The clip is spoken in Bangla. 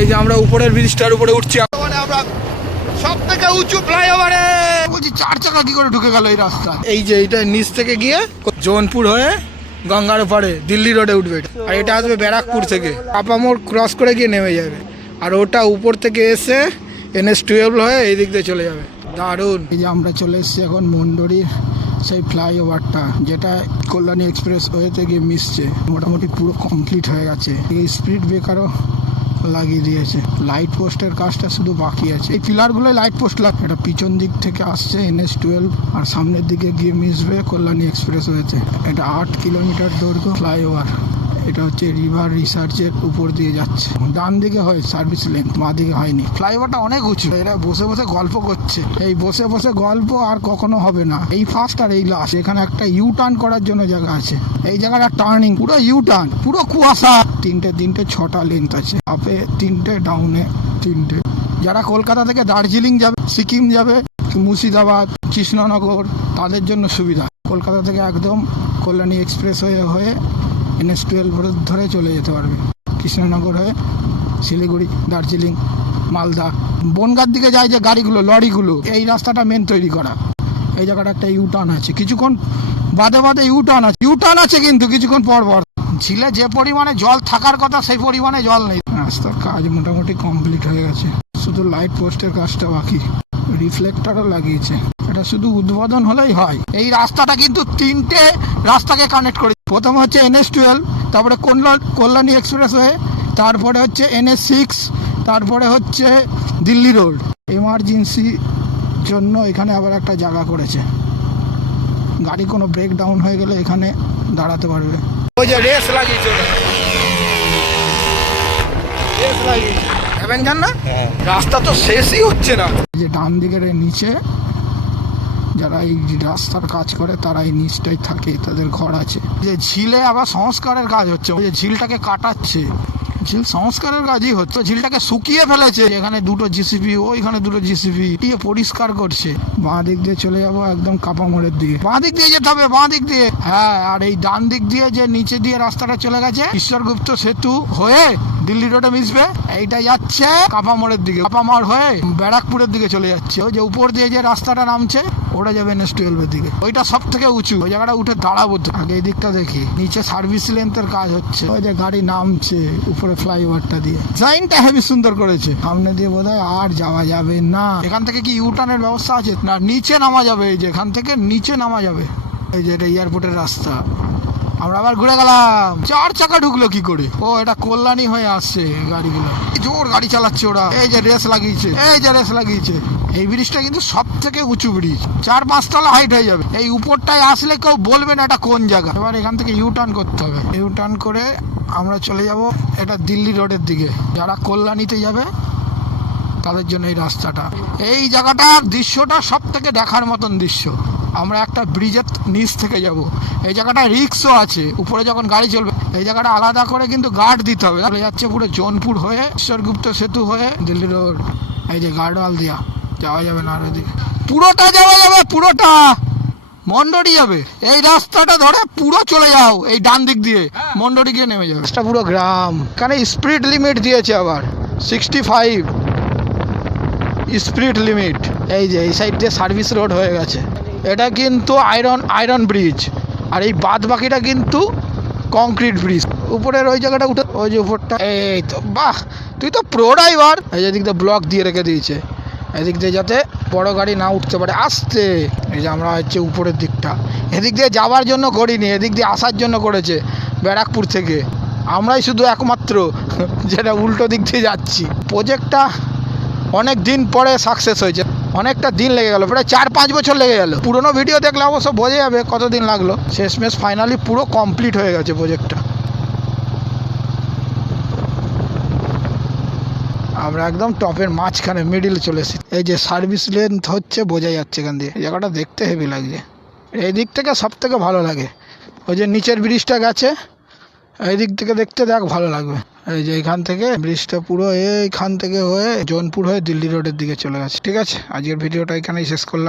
এই যে আমরা উপরের ব্রিজটার উপরে উঠছি। মানে আমরা সব থেকে উঁচু ফ্লাইওভারে। বলছি চার চাকা কি করে ঢুকে গেল এই রাস্তা? এই যে এইটা নিচ থেকে গিয়ে জৌনপুর হয়ে গঙ্গার ওপারে দিল্লি রোডে উঠবে এটা। আর এটা আসবে ব্যারাকপুর থেকে। আপামোড় ক্রস করে গিয়ে নেমে যাবে। আর ওটা উপর থেকে এসে এনএস টুয়েলভ হয়ে এই দিক দিয়ে চলে যাবে। দারুণ। এই যে আমরা চলে এসেছি এখন মন্ডরির সেই ফ্লাইওভারটা যেটা কল্যাণী এক্সপ্রেস ওয়ে থেকে মিশছে। মোটামুটি পুরো কমপ্লিট হয়ে গেছে। এই স্পিড ব্রেকারও লাগিয়ে দিয়েছে। লাইট পোস্টের কাজটা শুধু বাকি আছে। এই পিলার পিলারগুলোই লাইট পোস্ট লাগ এটা পিছন দিক থেকে আসছে এন এস টুয়েলভ আর সামনের দিকে গিয়ে মিশবে কল্যাণী এক্সপ্রেস হয়েছে এটা আট কিলোমিটার দৈর্ঘ্য ফ্লাইওভার এটা হচ্ছে রিভার রিসার্চের উপর দিয়ে যাচ্ছে। ডান দিকে হয় সার্ভিস লেন মা দিকে হয়নি। ফ্লাইওভারটা অনেক উঁচু। এরা বসে বসে গল্প করছে। এই বসে বসে গল্প আর কখনো হবে না। এই ফার্স্ট আর এই লাস্ট এখানে একটা ইউ টার্ন করার জন্য জায়গা আছে। এই জায়গাটা টার্নিং পুরো ইউ টার্ন পুরো কুয়াশা। তিনটে তিনটে, ছটা লেন্থ আছে। আপে তিনটে ডাউনে তিনটে। যারা কলকাতা থেকে দার্জিলিং যাবে, সিকিম যাবে, মুর্শিদাবাদ, কৃষ্ণনগর, তাদের জন্য সুবিধা। কলকাতা থেকে একদম কল্যাণী এক্সপ্রেস হয়ে হয়ে এনএস টুয়েলভ ধরে চলে যেতে পারবে। কৃষ্ণনগর হয়ে শিলিগুড়ি, দার্জিলিং, মালদা, বনগার দিকে যায় যে গাড়িগুলো, লরিগুলো, এই রাস্তাটা মেন তৈরি করা। এই জায়গাটা একটা ইউ টার্ন আছে। কিছুক্ষণ বাদে বাদে ইউ টার্ন আছে। ইউ টার্ন আছে কিন্তু কিছুক্ষণ পর পর। ঝিলে যে পরিমাণে জল থাকার কথা সেই পরিমাণে জল নেই। রাস্তার কাজ মোটামুটি কমপ্লিট হয়ে গেছে। শুধু লাইট পোস্টের কাজটা বাকি। রিফ্লেক্টরও লাগিয়েছে। এটা শুধু উদ্বোধন হলেই হয়। এই রাস্তাটা কিন্তু তিনটে রাস্তাকে কানেক্ট করে প্রথম হচ্ছে এনএস টুয়েলভ তারপরে কল্যাণ কল্যাণী এক্সপ্রেস হয়ে তারপরে হচ্ছে এনএস সিক্স তারপরে হচ্ছে দিল্লি রোড এমার্জেন্সি জন্য এখানে আবার একটা জায়গা করেছে। গাড়ি কোনো ব্রেক ডাউন হয়ে গেলে এখানে দাঁড়াতে পারবে। ওই যে রেস লাগিয়েছে। রেস লাগিয়েছে। না? রাস্তা তো শেষই হচ্ছে না। যে ডান দিকের নিচে যারা এই রাস্তার কাজ করে তারা এই নিচটাই থাকে, তাদের ঘর আছে। যে ঝিলে আবার সংস্কারের কাজ হচ্ছে, ওই যে ঝিলটাকে কাটাচ্ছে। ঝিল সংস্কারের কাজই হচ্ছে, ঝিলটাকে শুকিয়ে ফেলেছে। এখানে দুটো জিসিপি ওইখানে দুটো জিসিপি দিয়ে পরিষ্কার করছে। বাঁ দিক দিয়ে চলে যাব একদম কাপা মোড়ের দিকে। বাঁ দিক দিয়ে যেতে হবে বাঁ দিক দিয়ে। হ্যাঁ আর এই ডান দিক দিয়ে যে নিচে দিয়ে রাস্তাটা চলে গেছে, ঈশ্বরগুপ্ত সেতু হয়ে দিল্লি রোডে মিশবে? এইটা যাচ্ছে কাপামোড়ের দিকে কাপা মোড় হয়ে ব্যারাকপুরের দিকে চলে যাচ্ছে। ওই যে উপর দিয়ে যে রাস্তাটা নামছে, ওটা যাবে এনএস টুয়েলভের দিকে। ওইটা সব থেকে উঁচু, ওই জায়গাটা উঠে দাঁড়াবো। আগে এই দিকটা দেখি, নিচে সার্ভিস লেন্থের কাজ হচ্ছে। ওই যে গাড়ি নামছে, উপরে ফ্লাইওভারটা দিয়ে। ডিজাইনটা হেভি সুন্দর করেছে। সামনে দিয়ে বোধ আর যাওয়া যাবে না। এখান থেকে কি ইউটার্নের ব্যবস্থা আছে? না, নিচে নামা যাবে এই যে, এখান থেকে নিচে নামা যাবে। এই যে এটা এয়ারপোর্টের রাস্তা। আমরা আবার ঘুরে গেলাম। চার চাকা ঢুকলো কি করে? ও, এটা কল্যাণী হয়ে আসছে গাড়িগুলো। জোর গাড়ি চালাচ্ছে ওরা। এই যে রেস লাগিয়েছে। এই যে রেস লাগিয়েছে। এই ব্রিজটা কিন্তু সব থেকে উঁচু ব্রিজ। চার পাঁচতলা হাইট হয়ে যাবে। এই উপরটায় আসলে কেউ বলবে না এটা কোন জায়গা। এবার এখান থেকে ইউ টার্ন করতে হবে। ইউ টার্ন করে আমরা চলে যাব এটা দিল্লি রোডের দিকে। যারা কল্যাণীতে যাবে, তাদের জন্য এই রাস্তাটা। এই জায়গাটার দৃশ্যটা সব থেকে দেখার মতন দৃশ্য। আমরা একটা ব্রিজের নিচ থেকে যাব। এই জায়গাটা রিক্সও আছে, উপরে যখন গাড়ি চলবে, এই জায়গাটা আলাদা করে কিন্তু গার্ড দিতে হবে। চলে যাচ্ছে পুরো জোনপুর হয়ে, ঈশ্বরগুপ্ত সেতু হয়ে দিল্লি রোড এই যে গার্ডওয়াল দিয়া, যাওয়া যাবে না আর ওদিকে। পুরোটা যাওয়া যাবে, পুরোটা! মন্ডরি যাবে। এই রাস্তাটা ধরে পুরো চলে যাও, এই ডান দিক দিয়ে। মন্ডরি গিয়ে নেমে যাবে। এটা পুরো গ্রাম। এখানে স্পিড লিমিট দিয়েছে আবার সিক্সটি ফাইভ স্পিড লিমিট এই যে, এই সাইড দিয়ে সার্ভিস রোড হয়ে গেছে। এটা কিন্তু আয়রন আয়রন ব্রিজ আর এই বাদ বাকিটা কিন্তু কংক্রিট ব্রিজ উপরের ওই জায়গাটা উঠে, ওই যে উপরটা, এই তো, বাহ! তুই তো প্রো ড্রাইভার এই যে দিক দিয়ে ব্লক দিয়ে রেখে দিয়েছে। এদিক দিয়ে যাতে বড় গাড়ি না উঠতে পারে। আসতে! এই যে আমরা হচ্ছে উপরের দিকটা। এদিক দিয়ে যাওয়ার জন্য করিনি, এদিক দিয়ে আসার জন্য করেছে ব্যারাকপুর থেকে। আমরাই শুধু একমাত্র যেটা উল্টো দিক দিয়ে যাচ্ছি। প্রজেক্টটা অনেক দিন পরে সাকসেস হয়েছে। অনেকটা দিন লেগে গেল, প্রায় চার পাঁচ বছর লেগে গেল। পুরোনো ভিডিও দেখলে অবশ্য বোঝা যাবে কতদিন লাগল। শেষমেশ ফাইনালি পুরো কমপ্লিট হয়ে গেছে প্রজেক্টটা আমরা একদম টপের মাঝখানে মিডিলে চলে এসেছি। এই যে সার্ভিস লেন্থ হচ্ছে, বোঝা যাচ্ছে এখান দিয়ে। জায়গাটা দেখতে হেভি লাগছে। এই দিক থেকে সব থেকে ভালো লাগে। ওই যে নিচের ব্রিজটা গেছে, এই দিক থেকে দেখতে দেখ ভালো লাগবে। এই যে এখান থেকে ব্রিজটা পুরো এইখান থেকে হয়ে জোনপুর হয়ে দিল্লি রোডের দিকে চলে গেছে। ঠিক আছে? আজকের ভিডিওটা এখানেই শেষ করলাম।